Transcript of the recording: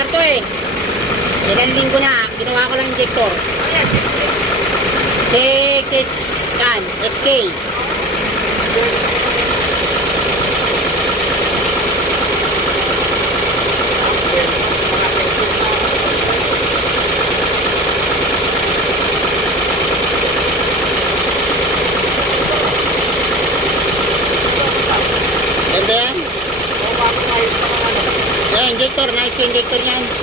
injector to eh. Ilang linggo na, ginawa ko lang injector. 6 HK. Ganda yan? Yan, injector. Nice ko injector yan.